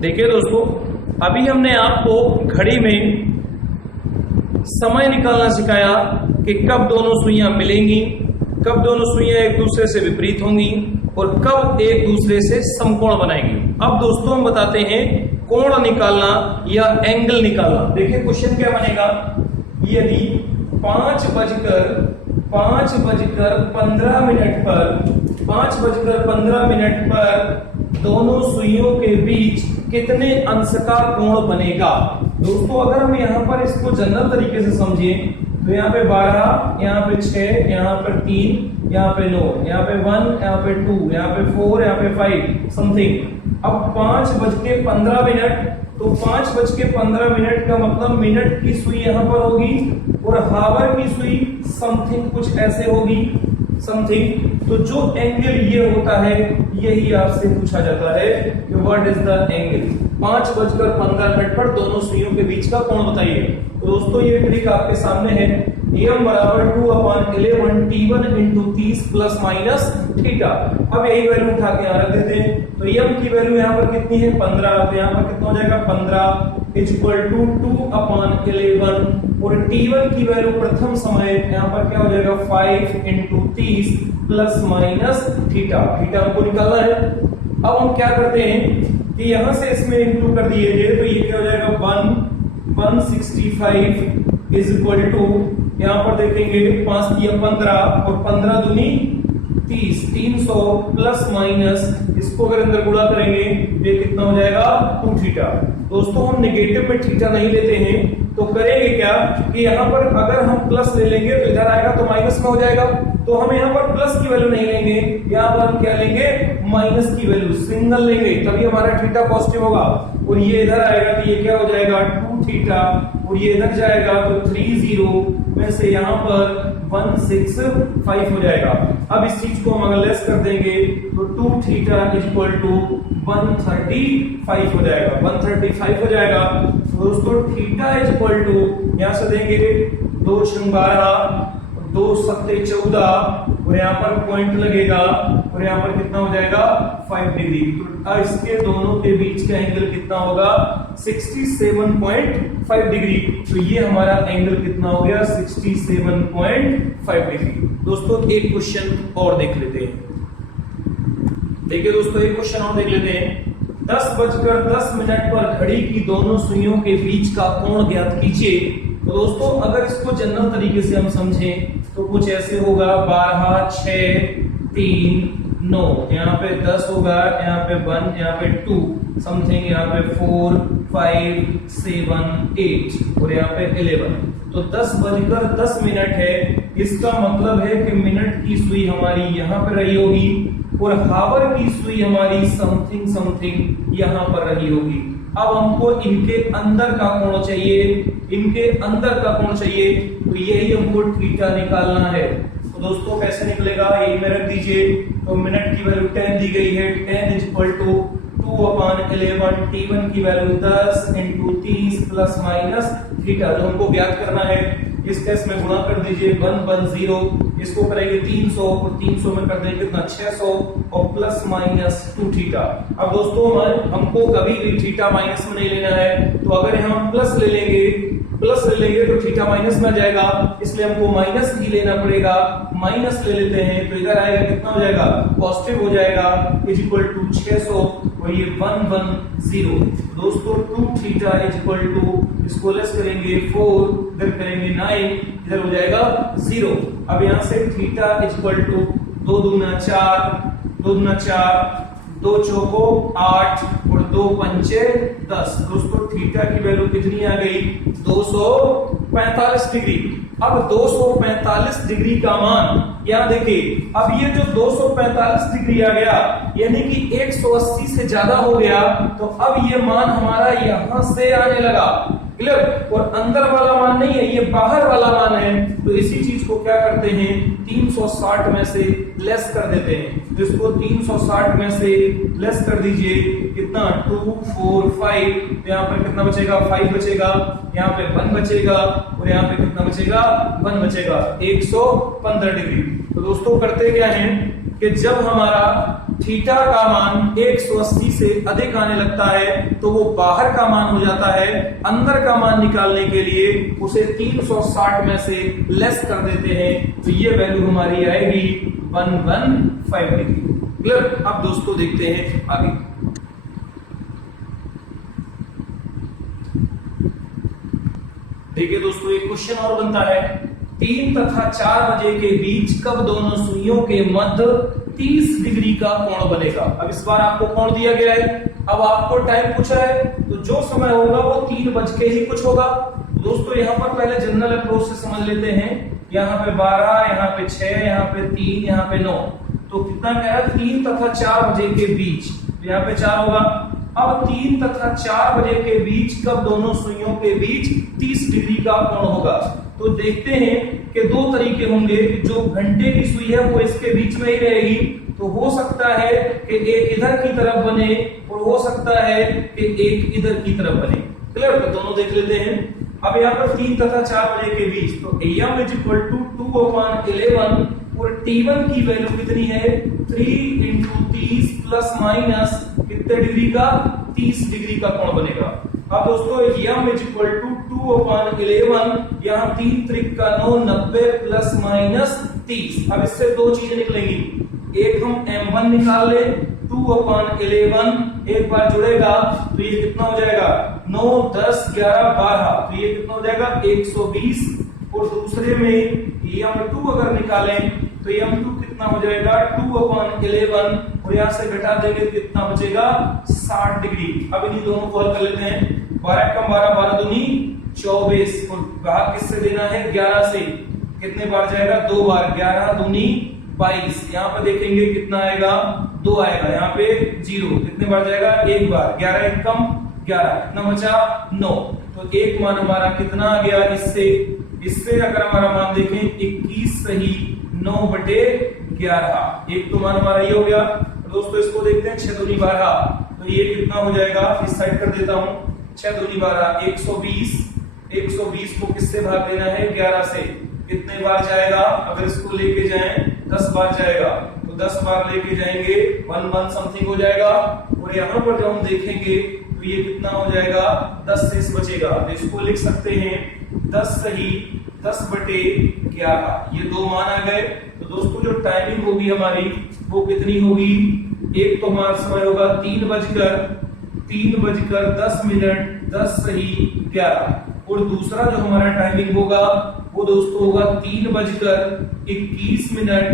देखिए दोस्तों, अभी हमने आपको घड़ी में समय निकालना सिखाया कि कब दोनों सुइयां मिलेंगी, कब दोनों सुइयां एक दूसरे से विपरीत होंगी और कब एक दूसरे से समकोण बनाएंगी। अब दोस्तों हम बताते हैं कोण निकालना या एंगल निकालना। देखिए क्वेश्चन क्या बनेगा, यदि 5:15 पर दोनों सुइयों के बीच कितने अंश का कोण बनेगा। दोस्तों अगर हम यहाँ पर इसको जनरल तरीके से समझें तो यहाँ पे 12, यहाँ पे 6, यहाँ पे 3, यहाँ पे 9, यहाँ पे 1, यहाँ पे 2, यहाँ पे 4, यहाँ पे 5 समथिंग। अब 5:15 तो 5:15 का मतलब मिनट की सुई यहाँ पर होगी और हावर की सुई समथिंग कुछ ऐसे होगी समथिंग। तो जो एंगल ये होता है यही आपसे पूछा जाता है कि व्हाट इज द एंगल। 5:15 पर दोनों सुइयों के बीच का कोण बताइए। तो दोस्तों ये ट्रिक आपके सामने है, m बराबर 2/11 t1 into 30 plus minus theta. अब यही वैल्यू उठा के यहाँ रख देते हैं। तो m की वैल्यू यहाँ पर कितनी है 15, तो यहाँ पर कितना हो जाएगा 15 इज इक्वल टू 2/11 और t1 की वैल्यू प्रथम समय यहाँ पर क्या हो जाएगा 5 into 30 plus minus theta. Theta हमको निकालना है। अब हम क्या करते हैं कि यहां से इसमें इंटू कर दिए तो ये क्या हो जाएगा 165 इज इक्वल टू, यहां पर देखेंगे 5 दिया 15 और 15 दूनी 30, 300 प्लस माइनस इसको अगर अंदर गुणा करेंगे ये कितना हो जाएगा 2 थीटा। दोस्तों हम नेगेटिव में थीटा नहीं लेते हैं तो करेंगे क्या कि यहाँ पर अगर हम प्लस ले लेंगे तो इधर आएगा तो माइनस में हो जाएगा। तो हम यहाँ पर प्लस की वैल्यू नहीं लेंगे, यहाँ पर हम क्या लेंगे माइनस की वैल्यू सिंगल लेंगे, तभी हमारा थीटा पॉजिटिव होगा। और ये इधर आएगा तो ये क्या हो जाएगा 2 थीटा और ये इधर जाएगा तो 30 में से यहाँ पर 165 हो जाएगा। अब इस चीज को हम अगर लेस कर देंगे तो 2 थीटा इज इक्वल टू 135 हो जाएगा, 135 हो जाएगा। तो दोस्तों थीटा इज इक्वल टू यहां से देंगे 2 × 12 2 × 7 14 और यहाँ पर पॉइंट लगेगा और यहाँ पर कितना हो जाएगा 5 डिग्री। तो इसके दोनों के बीच का एंगल कितना होगा 67.5 डिग्री। तो ये हमारा एंगल कितना हो गया 67.5 डिग्री। दोस्तों एक क्वेश्चन और देख लेते हैं। देखिए दोस्तों एक क्वेश्चन और देख लेते हैं। 10:10 पर घड़ी की दोनों सुइयों के बीच का कोण ज्ञात कीजिए। तो दोस्तों अगर इसको जनरल तरीके से हम समझें तो कुछ ऐसे होगा 12, 6, 3, 9, यहाँ पे 10 होगा, यहाँ पे 1, यहाँ पे 2 समथिंग, यहाँ पे 4, 5, 7, 8 और यहाँ पे 11। तो 10:10 है। इसका मतलब है कि मिनट की सुई हमारी यहाँ पे रही होगी और हावर की सुई हमारी समथिंग यहाँ पर रही होगी। अब हमको इनके अंदर का कोण चाहिए, इनके अंदर का कोण चाहिए, तो यही हमको थीटा निकालना है। तो दोस्तों कैसे निकलेगा यही में रख दीजिए। तो मिनट की वैल्यू 10 दी गई है, 10 इज इक्वल टू 2/11 t1 की value 10 into 30 plus minus theta जो हमको ज्ञात करना है। इस केस में गुणा कर दीजिए 110, इसको करेंगे 300 और 300 में कर देंगे कितना 600 और प्लस माइनस 2 थीटा। अब दोस्तों हमको कभी भी थीटा माइनस में नहीं लेना है, तो अगर हम प्लस ले लेंगे तो थीटा माइनस में आ जाएगा, इसलिए हमको माइनस ही लेना पड़ेगा। माइनस ले लेते हैं तो इधर आएगा कितना हो जाएगा पॉजिटिव हो जाएगा इज इक्वल टू 600 और ये 110। दोस्तों 2 थीटा इज इक्वल टू, इसको लेस करेंगे 4, इधर करेंगे 9, इधर हो जाएगा 0। अब यहां से थीटा इज इक्वल टू 2 दूना 4, 2 दूना 4, 2 चौको 8 और 2 पंचे 10। दोस्तों थीटा की वैल्यू कितनी आ गई 245 डिग्री। अब 245 डिग्री का मान यहाँ देखिए, अब ये जो 245 डिग्री आ गया यानी कि 180 से ज्यादा हो गया, तो अब ये मान हमारा यहां से आने लगा, क्लियर। और अंदर वाला मान नहीं है, ये बाहर वाला मान है। तो इसी चीज को क्या करते हैं 360 में से लेस कर देते हैं। तो इसको 360 में से लेस कर दीजिए कितना 2, 4, 5, तो यहाँ पर कितना बचेगा 5 बचेगा, यहाँ पे 1 बचेगा और यहाँ पे कितना बचेगा 1 बचेगा, 115 डिग्री। तो दोस्तों करते क्या है कि जब हमारा थीटा का मान 180 से अधिक आने लगता है तो वो बाहर का मान हो जाता है। अंदर का मान निकालने के लिए उसे 360 में से लेस कर देते हैं तो ये वैल्यू हमारी आएगी 115 डिग्री। क्लियर? अब दोस्तों देखते हैं आगे। देखिए दोस्तों एक क्वेश्चन और बनता है 3 तथा 4 बजे के बीच कब दोनों सुइयों के मध्य 30 डिग्री का कोण बनेगा। अब इस बार आपको कोण दिया गया है, अब आपको टाइम पूछा है तो जो समय होगा वो 3 बज के ही कुछ होगा। दोस्तों यहाँ पर पहले जनरल अप्रोच से समझ लेते हैं। यहाँ पे 12, यहाँ पे 6, यहाँ पे 3, यहाँ पे 9, तो कितना कह रहा है 3 तथा 4 बजे के बीच, तो यहाँ पे 4 होगा। अब 3 तथा 4 बजे के बीच कब दोनों सुइयों के बीच 30 डिग्री का कोण होगा। तो देखते हैं कि दो तरीके होंगे, जो घंटे की सुई है वो इसके बीच में ही रहेगी, तो हो सकता है कि एक इधर की तरफ बने और हो सकता है कि एक इधर की तरफ बने। क्लियर? तो दोनों देख लेते हैं। अब यहाँ पर 3 तथा 4 बजे के बीच, तो AM = 2/11 और T1 की वैल्यू कितनी है 3 × 30 प्लस माइनस कितने डिग्री का 30 डिग्री का कोण बनेगा। अब दोस्तों AM = 2/11, यहाँ 3 त्रिक का 9, 90 प्लस माइनस 30। अब इससे दो चीजें निकलेंगी, एक हम M1 निकाल ले 2/11 एक बार जुड़ेगा तो ये कितना हो जाएगा 9, 10, 11, 12, तो ये कितना हो जाएगा 120। और दूसरे में M2 अगर निकालें तो M2 कितना हो जाएगा 2/11 और यहां से घटा देंगे तो कितना बचेगा 60 डिग्री। अब इन्हीं दोनों को हल कर लेते हैं। 12 कम 12, 12 दूनी 24 और भाग किससे देना है 11 से, कितने बार जाएगा 2 बार, 11 दूनी 22। यहाँ पे देखेंगे कितना आएगा 2 आएगा, यहाँ पे 0, कितने बार जाएगा 1 बार, 11 1 कम 11, कितना बचा 9। तो एक मान हमारा कितना आ गया इससे अगर हमारा मान देखें 21 सही 9/11, एक तो मान हमारा ये हो गया। दोस्तों इसको देखते हैं 6 दूनी 12, तो ये कितना हो जाएगा, इस साइड कर देता हूं 6 दूनी 12 120, 120 को किससे भाग देना है 11 से, कितने बार जाएगा, अगर इसको लेके जाएं 10 बार जाएगा, तो 10 बार लेके जाएंगे 1 समथिंग हो जाएगा। और यहाँ पर जब हम देखेंगे तो ये कितना हो जाएगा 10 शेष बचेगा, तो इसको लिख सकते हैं 10 सही 10/11, ये दो मान आ गए। तो दोस्तों जो टाइमिंग होगी हमारी वो कितनी होगी, एक तो हमारा समय होगा 3 बजकर 10 मिनट 10 सही 11, और दूसरा जो हमारा टाइमिंग होगा वो दोस्तों होगा 3 बजकर 21 मिनट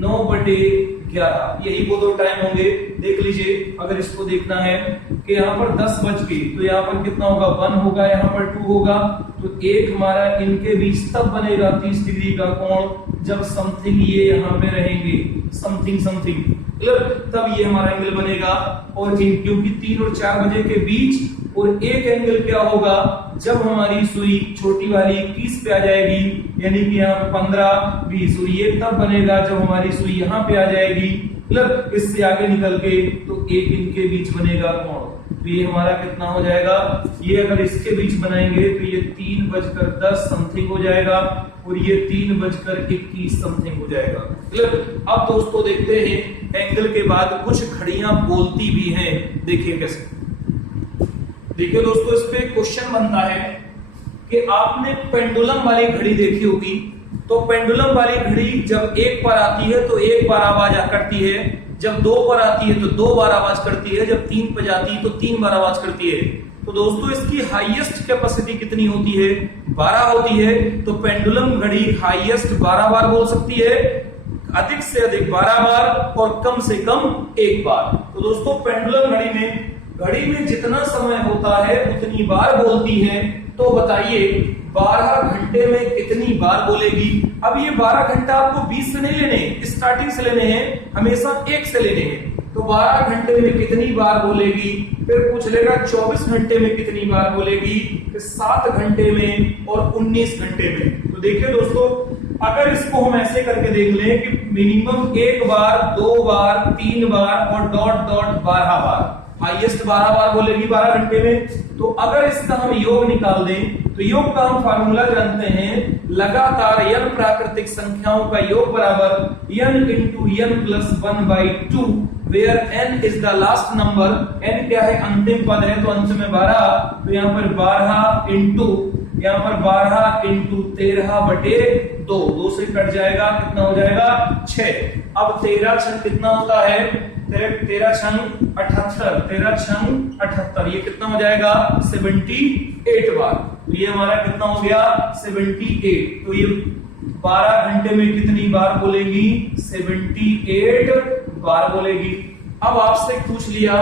9/11, यही वो दो टाइम होंगे। देख लीजिए अगर इसको देखना है कि यहाँ पर 10 बज गए तो यहाँ पर कितना होगा 1 होगा, यहाँ पर 2 होगा, तो एक हमारा इनके बीच तब बनेगा 30 डिग्री का कोण जब समथिंग ये यहाँ पे रहेंगे, समथिंग तब ये हमारा एंगल बनेगा। और क्योंकि 3 और 4 बजे के बीच, और एक एंगल क्या होगा जब हमारी सुई छोटी वाली 21 पे आ जाएगी, यानी कि यहाँ 15 20, और ये तब बनेगा जब हमारी सुई यहाँ पे आ जाएगी, मतलब इससे आगे निकल के, तो एक इनके बीच बनेगा कोण। तो ये हमारा कितना हो जाएगा, ये अगर इसके बीच बनाएंगे तो ये 3 बजकर 10 समथिंग हो जाएगा, और ये 3 बजकर 21 समथिंग हो जाएगा। अब दोस्तों देखते हैं एंगल के बाद कुछ घड़ियां बोलती भी हैं, देखिए कैसे। देखिए दोस्तों इस पे क्वेश्चन बनता है कि आपने पेंडुलम वाली घड़ी देखी होगी, तो पेंडुलम वाली घड़ी जब 1 पर आती है तो 1 बार आवाज करती है, जब 2 पर आती है तो 2 बार आवाज करती है, जब 3 पर जाती है तो 3 बार आवाज करती है। तो दोस्तों इसकी हाईएस्ट कैपेसिटी कितनी होती है 12 होती है, तो पेंडुलम घड़ी हाईएस्ट 12 बार बोल सकती है, अधिक से अधिक 12 बार और कम से कम 1 बार। तो दोस्तों पेंडुलम घड़ी में जितना समय होता है उतनी बार बोलती है, तो बताइए 12 घंटे में कितनी बार बोलेगी। अब ये 12 घंटा आपको 20 से नहीं लेने, स्टार्टिंग से लेने हैं, हमेशा 1 से लेने हैं। तो 12 घंटे में कितनी बार बोलेगी, फिर पूछ लेगा 24 घंटे में कितनी बार बोलेगी, फिर 7 घंटे में और 19 घंटे में। तो देखिए दोस्तों अगर इसको हम ऐसे करके देख लें कि मिनिमम एक बार, 2 बार, 3 बार और डॉट डॉट 12 बार, हाईएस्ट 12 बार बोलेगी 12 घंटे में। तो अगर इसका हम योग निकाल दें तो योग का हम फार्मूला जानते हैं, लगातार n प्राकृतिक संख्याओं का योग बराबर n into n plus 1/2, where n is the last number. n क्या है? अंतिम पद है, तो अंत में 12, तो यहाँ पर 12 इंटू 13/2, 2 से कट जाएगा, कितना हो जाएगा? 6। अब 13 छंग कितना होता है? 13 छंग 78, 13 छंग 78, ये कितना हो जाएगा? 78 बार। तो ये हमारा कितना हो गया? 78। तो ये 12 घंटे में कितनी बार बोलेगी? 78 बार बोलेगी। अब आपसे पूछ लिया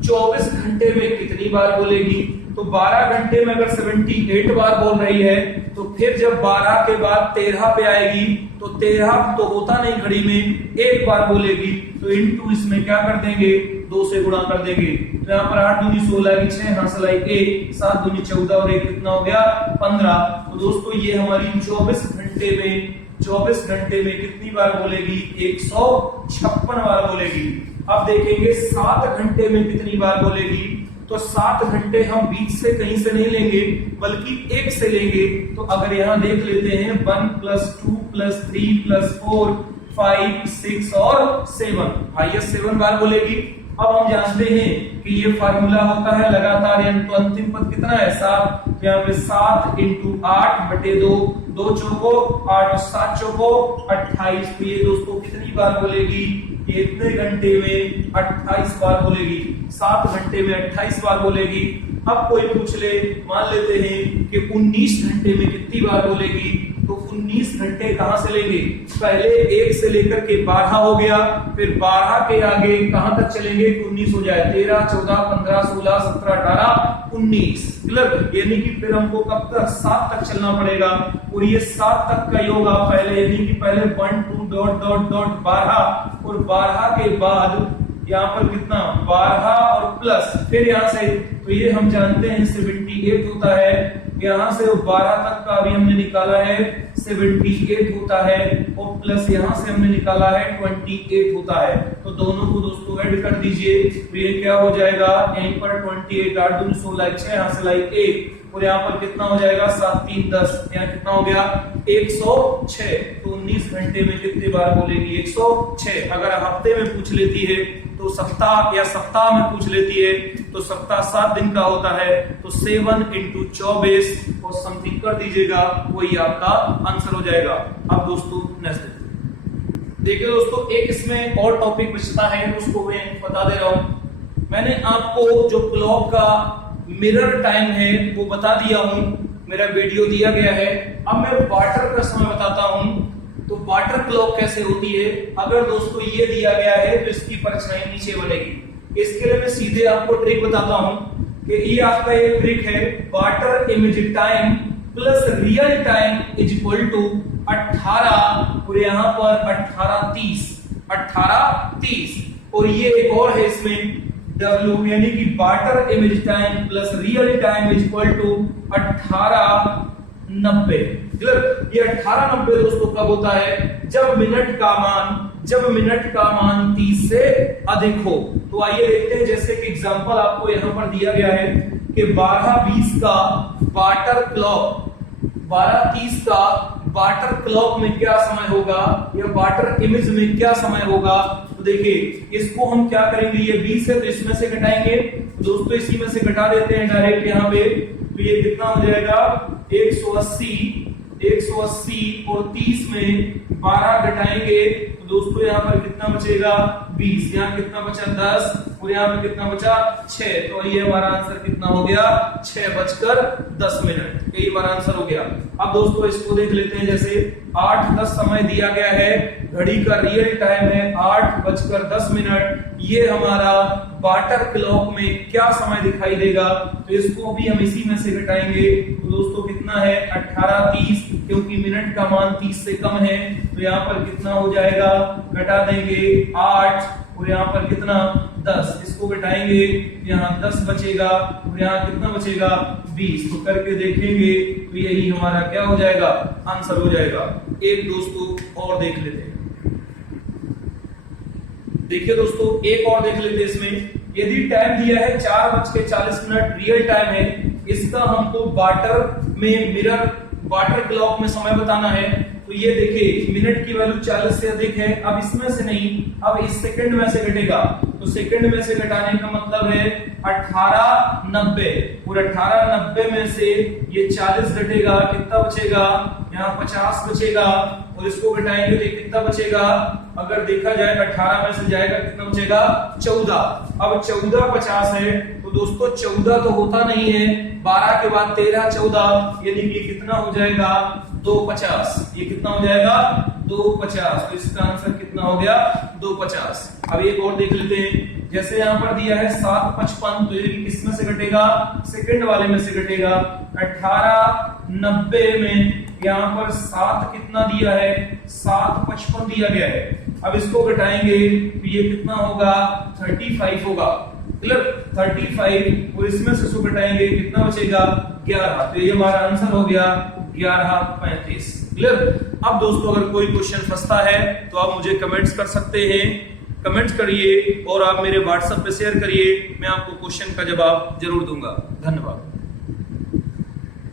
24 घंटे में कितनी बार बोलेगी? तो 12 घंटे में अगर 78 बार बोल रही है तो फिर जब 12 के बाद 13 पे आएगी तो 13 तो होता नहीं घड़ी में, एक बार बोलेगी, तो इनटू इसमें क्या कर देंगे? 2 से गुणा कर देंगे। तो यहाँ पर 8 दूनी 16 की 6 हासिलाई 1, 7 दूनी 14 और 1 कितना हो गया? 15। तो दोस्तों ये हमारी 24 घंटे में कितनी बार बोलेगी? 156 बार बोलेगी। अब देखेंगे 7 घंटे में कितनी बार बोलेगी? तो 7 घंटे हम बीच से कहीं से नहीं लेंगे बल्कि 1 से लेंगे। तो अगर यहां देख लेते हैं 1 + 2 + 3 + 4 5 6 और 7, हाईएस्ट 7 बार बोलेगी। अब हम जानते हैं कि ये फार्मूला होता है लगातार n, तो अंतिम पद कितना है? 7। तो यहाँ पे 7 इंटू 8/2, 2 चौको 8, 7 चौको 28। तो ये दोस्तों कितनी बार बोलेगी? ये इतने घंटे में 28 बार बोलेगी। 7 घंटे में 28 बार बोलेगी। अब कोई पूछ ले, मान लेते हैं कि 19 घंटे में कितनी बार बोलेगी? तो 19 घंटे कहां से लेंगे? पहले 1 से लेकर के 12 हो गया, फिर 12 के आगे कहां तक चलेंगे? 19 हो जाए, 13 14 15 16 17 18 19, क्लियर? यानी कि फिर हमको कब तक? 7 तक चलना पड़ेगा। और ये 7 तक का योग आप पहले, यानी कि पहले 1 2 डॉट डॉट डॉट 12 और 12 के बाद यहाँ पर कितना? 12 और प्लस, फिर यहाँ से, तो ये हम जानते हैं 78 होता है। यहाँ से 12 तक का अभी हमने निकाला है 78 होता है, और प्लस यहाँ से हमने निकाला है 28 होता है। तो दोनों को दोस्तों ऐड कर दीजिए, तो ये क्या हो जाएगा? यहीं पर 28, 8 दूनी 16, 6 यहाँ से लाई 1, और यहाँ पर कितना हो जाएगा? 7 3 10, यहाँ कितना हो गया? 106। तो 19 घंटे में कितनी बार बोलेगी? 106। अगर हफ्ते में पूछ लेती है तो सप्ताह, या सप्ताह में पूछ लेती है तो सप्ताह 7 दिन का होता है, तो 7 इंटू 24 और समथिंग कर दीजिएगा, वही आपका आंसर हो जाएगा। अब दोस्तों नेक्स्ट देखिए दोस्तों, एक इसमें और टॉपिक बचता है, उसको मैं बता दे रहा हूं। मैंने आपको जो क्लॉक का मिरर टाइम है वो बता दिया हूं, मेरा वीडियो दिया गया है। अब मैं वाटर का समय बताता हूं। तो वाटर क्लॉक कैसे होती है? अगर दोस्तों ये दिया गया है तो इसकी परछाई नीचे बनेगी। इसके लिए मैं सीधे आपको ट्रिक बताता हूं कि ये आपका एक ट्रिक है, water image time plus real time is equal to 18, और यहां पर 18:30, और ये एक और है इसमें W, यानी कि water image time plus real time is equal to 18:90। Clear? ये 18:90 दोस्तों कब होता है? जब मिनट का मान 30 से अधिक हो। तो आइए देखते हैं, जैसे कि एग्जांपल आपको यहां पर दिया गया है कि 12:20 का वाटर क्लॉक, 12:30 का वाटर क्लॉक में क्या समय होगा, या वाटर इमेज में क्या समय होगा? तो देखिए इसको हम क्या करेंगे, ये 20 है तो इसमें से घटाएंगे, तो दोस्तों इसी में से घटा देते हैं डायरेक्ट यहाँ पे। तो ये कितना हो जाएगा? 180 और 30 में 12 घटाएंगे तो दोस्तों यहाँ पर कितना बचेगा? 20। यहाँ कितना बचा? 10, और यहाँ पे कितना बचा? 6। तो ये हमारा आंसर कितना हो गया? 6:10। यही हमारा आंसर हो गया। अब दोस्तों इसको देख लेते हैं, जैसे 8:10 समय दिया गया है, घड़ी का रियल टाइम है 8:10। ये हमारा वाटर क्लॉक में क्या समय दिखाई देगा? तो इसको भी हम इसी में से घटाएंगे, तो दोस्तों कितना है? 18:30, क्योंकि मिनट का मान 30 से कम है। तो यहाँ पर कितना हो जाएगा? घटा देंगे 8, और यहाँ पर कितना? 10। इसको घटाएंगे, यहाँ 10 बचेगा, और यहाँ कितना बचेगा? 20। तो करके देखेंगे तो यही हमारा क्या हो जाएगा? आंसर हो जाएगा। एक दोस्तों और देख लेते हैं। देखिए दोस्तों एक और देख लेते हैं इसमें, यदि टाइम दिया है 4:40 रियल टाइम है, इसका हमको वाटर क्लॉक में समय बताना है, तो ये देखिए मिनट की वैल्यू 40 से अधिक है। अब इसमें से नहीं, अब इस सेकंड में से घटेगा, तो सेकंड में से घटाने का मतलब है 1890, और 1890 में से ये 40 घटेगा, कितना बचेगा, यहाँ 50 बचेगा, और इसको घटाएंगे तो कितना बचेगा, अगर देखा जाए 18 में से जाएगा कितना बचेगा, 14। अब 14 50 है, तो दोस्तों 14 तो होता नहीं है, 12 के बाद 13 14, यानी कि कितना हो जाएगा, 250। ये कितना हो जाएगा, 250। तो इसका आंसर कितना हो गया, 250। अब एक और देख लेते हैं, जैसे यहाँ पर दिया है 7:55, तो ये किसमें से घटेगा, सेकंड वाले में से घटेगा। 1890 में यहाँ पर 7 कितना दिया है, 7:55 दिया गया है। अब इसको घटाएंगे तो ये कितना होगा, 35 होगा, क्लियर, 35, और इसमें से इसको घटाएंगे कितना बचेगा, 11। तो ये हमारा आंसर हो गया 11:35, क्लियर। अब दोस्तों अगर कोई क्वेश्चन फंसता है तो आप मुझे कमेंट्स कर सकते हैं, कमेंट्स करिए और आप मेरे व्हाट्सएप पे शेयर करिए, मैं आपको क्वेश्चन का जवाब जरूर दूंगा। धन्यवाद।